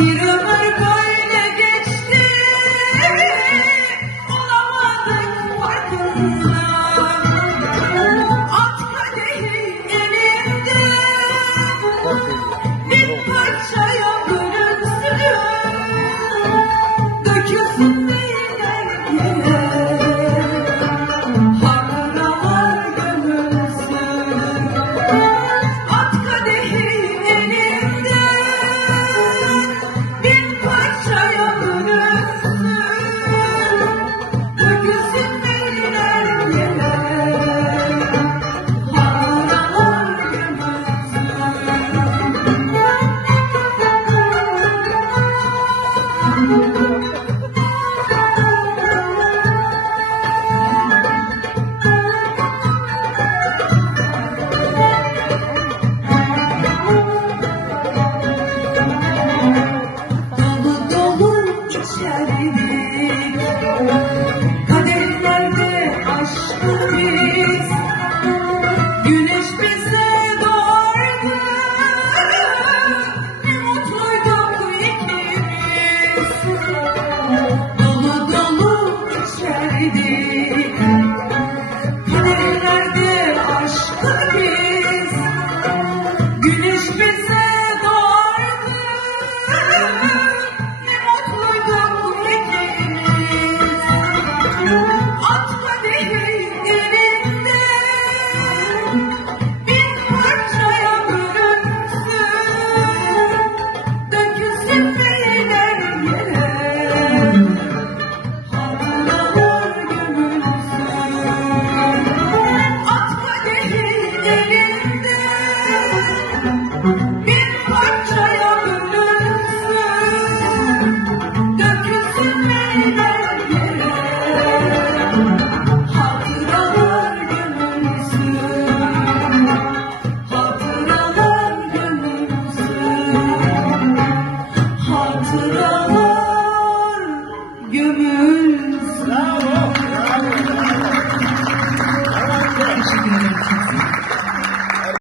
Bir ömür böyle geçti, olamadık farkında. At elinde, bir parçaya bölünsün, dökülsün.